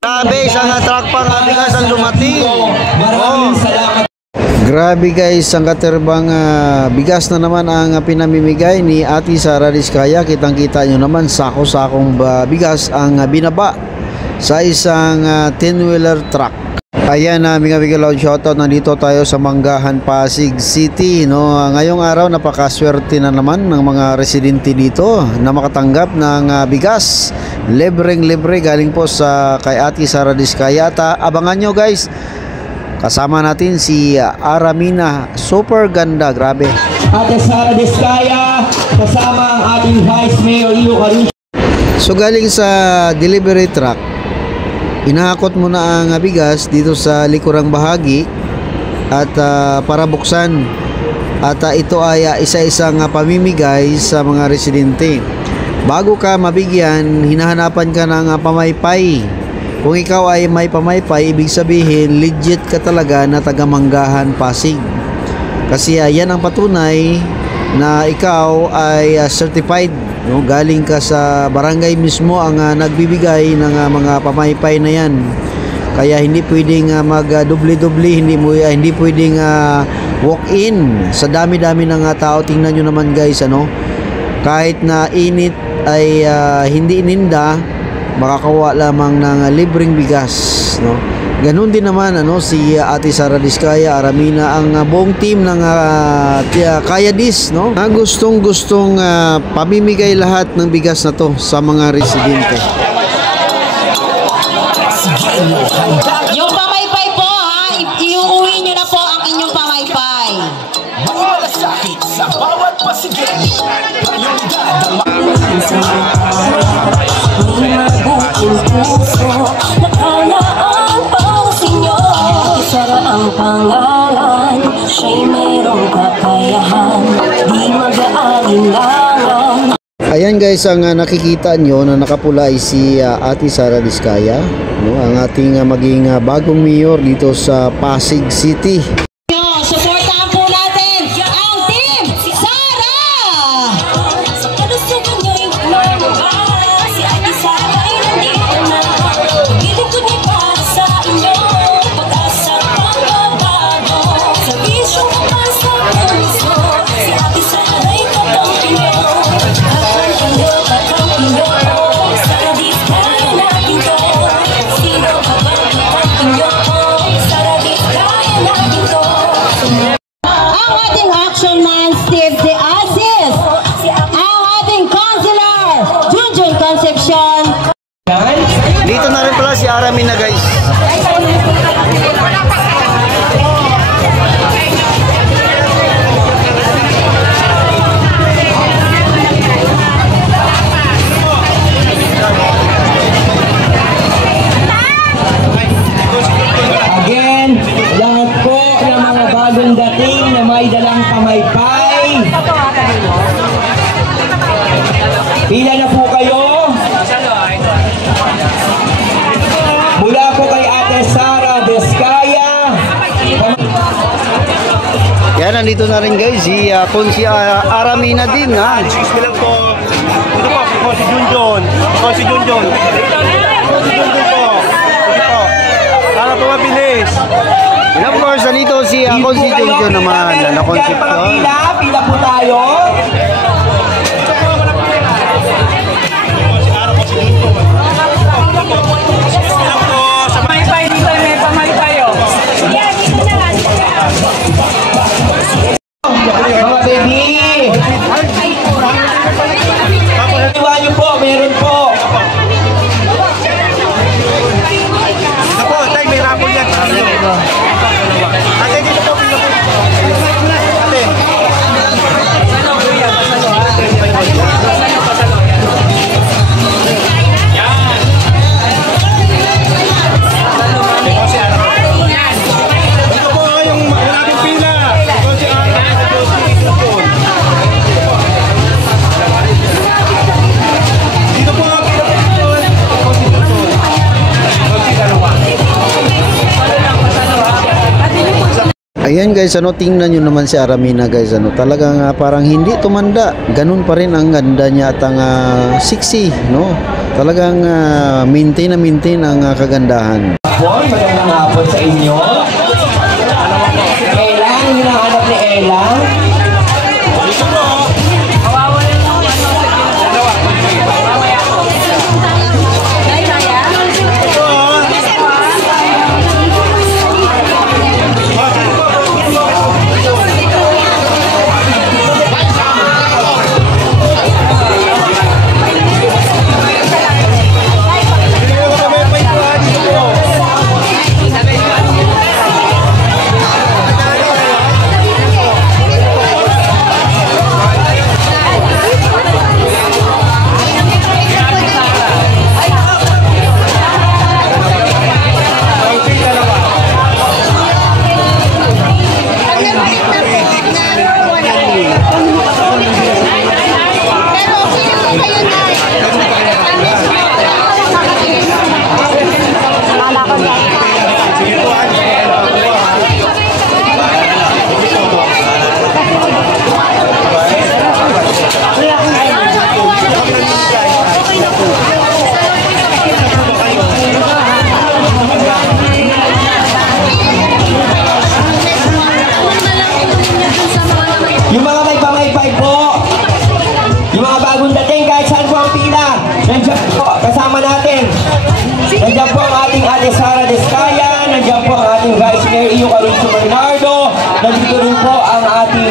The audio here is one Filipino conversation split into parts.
Grabe, isang truck pang bigas ang dumating. Maraming salamat. Grabe guys, ang katerbang bigas na naman ang pinamimigay ni Ate Sara Diskaya. Kitang-kita nyo naman, sako-sakong bigas ang binaba sa isang 10-wheeler truck. Ayan, mga loud shoutout, nandito tayo sa Manggahan, Pasig City, no? Ngayong araw, napakaswerte na naman ng mga residente dito na makatanggap ng bigas. Libreng-libre galing po sa kay Ate Sara Diskaya. At abangan nyo guys, kasama natin si Aramina. Super ganda, grabe. Ate Sara Diskaya, kasama ang ating Vice Mayor Iyo Caruso. So galing sa delivery truck, inahakot mo na ang bigas dito sa likurang bahagi at para buksan. At ito ay isa-isang pamimigay sa mga residente. Bago ka mabigyan, hinahanapan ka ng pamaypay. Kung ikaw ay may pamaypay, ibig sabihin legit ka talaga na taga Manggahan, Pasig. Kasi yan ang patunay na ikaw ay certified, no? Galing ka sa barangay mismo ang nagbibigay ng mga pamaypay na yan. Kaya hindi pwedeng mag-doble-doble, hindi pwedeng walk-in sa dami-dami ng tao. Tingnan nyo naman guys, ano? Kahit na init ay hindi ininda, makakawa lamang ng libreng bigas, no? Ganun din naman si Ate Sara Diskaya, Aramina, ang buong team ng Kaya Dis, no? Gustong-gustong pamimigay lahat ng bigas na to sa mga residente. Yung pamaypay po iuuwi nyo na po ang inyong pamaypay. Malasakit sa bawat pasigil. Ang pangalan, siya'y mayroong kakayahan, di mag-aalinlangan. Ayan guys, ang nakikita nyo na nakapula ay si Ate Sara Diskaya, no? Ang ating maging bagong mayor dito sa Pasig City. Suportahan po natin ang Team Sara! Kalusugan nyo'y mamahal, si Ate Sara ay nandito na. Ilikod niya para sa inyo, pag-asa pagbabago, sa bisyong kapasa puso, si Ate Sara ay kakampi nyo. Kakampi nyo, Sara Diskaya natin to. Sino ka bang kakampi nyo? Sara Diskaya natin to. Ang ating action man, Steve De Asis. Ang ating councilor, Junjun Concepcion. Dito na rin pala si Aramina guys. Again, lahat po ng mga bagong dating na may dalang pamaypay. Pila na po kayo. Mula po kay Ate Sara Diskaya. Yan, nandito na rin guys si Aramina din, ha? Excuse me lang po. Ito po, ako si Junjun. Ako si Junjun. Ako si Junjun po. Ito po. Para po mabilis. And of course, nandito si Junjun naman na konsepto. Pila po tayo. Pamaypay dito, may pamaypay oh. Mga baby. Iwan niyo po, meron po. Ito po, tay, may rapol yan. Ate, dito po. Ate. Ito po yung maraming pila. Ito si Ara. Dito po ang pila po. Ito si Junjun. Ito si dalawa. Ayan guys, tingnan nyo naman si Aramina guys, talagang parang hindi tumanda. Ganun pa rin ang ganda niya at ang sexy, no? Talagang maintain na maintain ang kagandahan. Boy, magandang hapon sa inyo. Ella, ang hinahanap ni Ella. Yung mga may pamaypay po, yung mga bagong dating kahit saan po ang pila, nandiyan po, kasama natin. Nandiyan po ang ating Ate Sara Descaya, nandiyan po ang ating Vice Mayor Iyo Caruso Bernardo, nandito rin po ang ating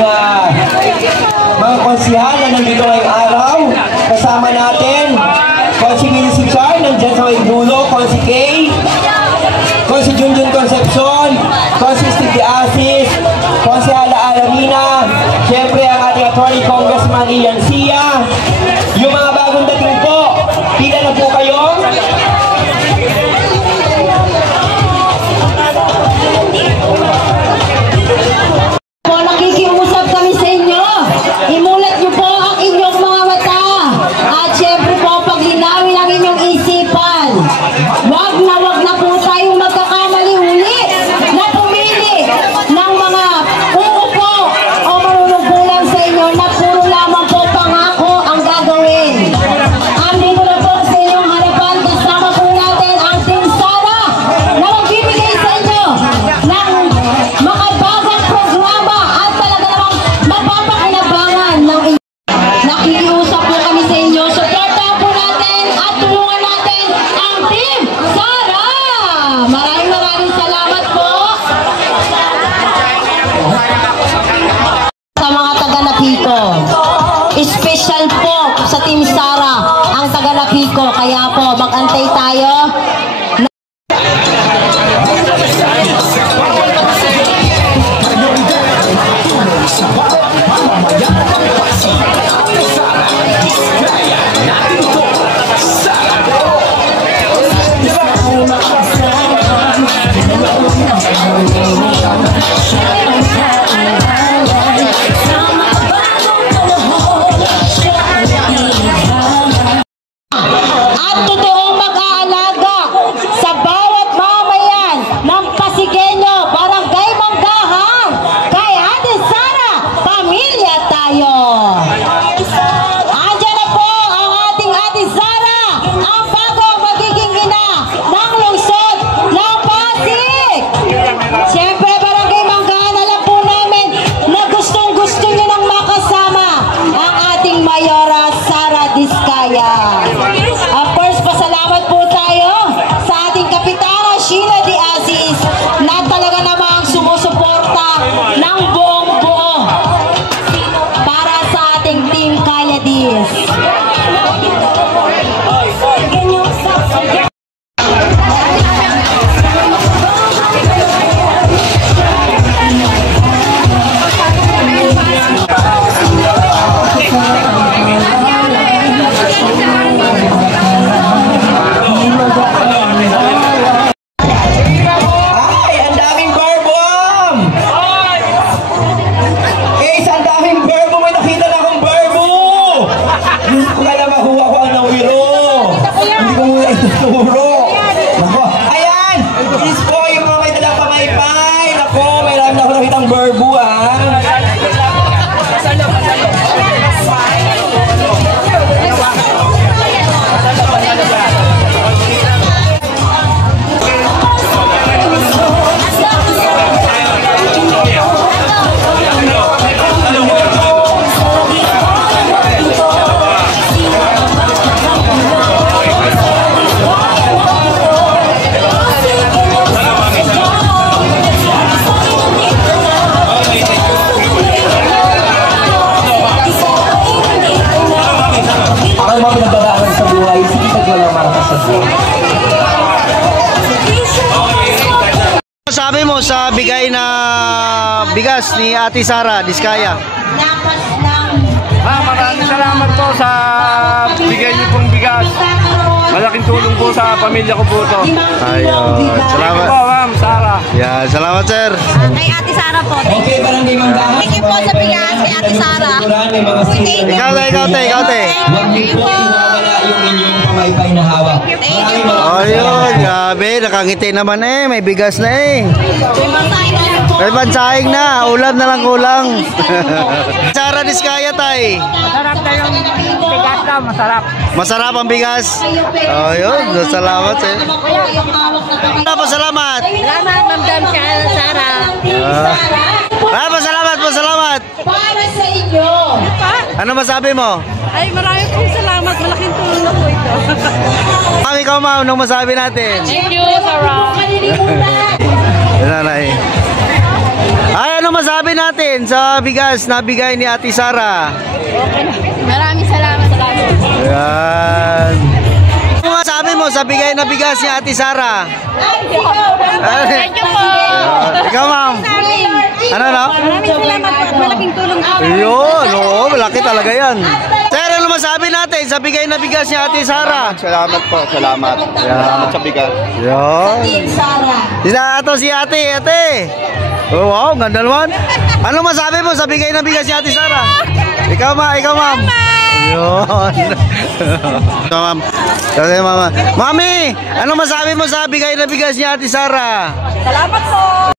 mga konsihal na nandito ngayong araw, kasama natin, Konsi Millie Char, nandiyan sa may dulo, Konsi Kay, Konsi Junjun Concepcion, Konsi Steve Asis, Konsi Hala Alamina, siyempre ang ating attorney Congressman Ian Sia, yung mga bagong dating po, pila na po kayo. Po, nakikiusap kami sa inyo. Imulat niyo po ang inyong mga mata. At syempre po, paglinawin ang inyong isipan. Wag na po tayong magkakamali uli na pumili ng mga uupo o manunungkulan sa inyo na puro lamang po pangako ang gagawin. Andito na po sa inyong harapan, kasama po natin ang Team Sara na magbibigay sa inyo ng makabagong programa at talaga namang mapapakinabangan ng inyo. Nakikiusap po kami sa inyo. Suportahan po natin at tulungan natin ang Team Sara! masabi mo sa bigay na bigas ni Ate Sara Diskaya? Maraming salamat po sa bigay niyo pong bigas. Malaking tulong po sa pamilya ko po to. Ayun, salamat. Po, ma'am, Sara. Yan, salamat sir. Kay Ate Sara po. Okay, barangay Manggahan. Thank you po sa bigas kay Ate Sara. May mga Ikaw te. Huwag niyo po iwawala yung inyong pamaypay na hawak. Ayun, grabe, nakangiti naman eh, may bigas na eh. May bansahing na, ulam na lang kulang. Sara Diskaya tay. Masarap na yung bigas na, masarap. Masarap ang bigas. Ayun, salamat eh. Salamat. Salamat, Ma'am Sara. Salamat. Para sa inyo. Ano masabi mo? Ay, marami pong salamat. Malaking tulong na po ito. Ikaw ma'am, anong masabi natin? Thank you, Sarah. Nanay. Ay, ano masabi natin sa bigas na bigay ni Ate Sara? Maraming salamat. Ayan. Ano masabi mo sa bigay na bigas ni Ate Sara? Thank you po. Ikaw ma'am. Ano no? Maraming salamat po. Malaking tulong po. Ayun, oo, malaki talaga yan. Sir, ano masabi natin sa bigay na bigas ni Ate Sara? Salamat po, salamat. Salamat sa bigas. Yun. Ito si ate. Oh, wow, ganda naman. Ano masabi mo sa bigay na bigas ni Ate Sara? Ikaw ma'am. Yun. Ito ma'am. Kasi mama. Mami, ano masabi mo sa bigay na bigas ni Ate Sara? Salamat po.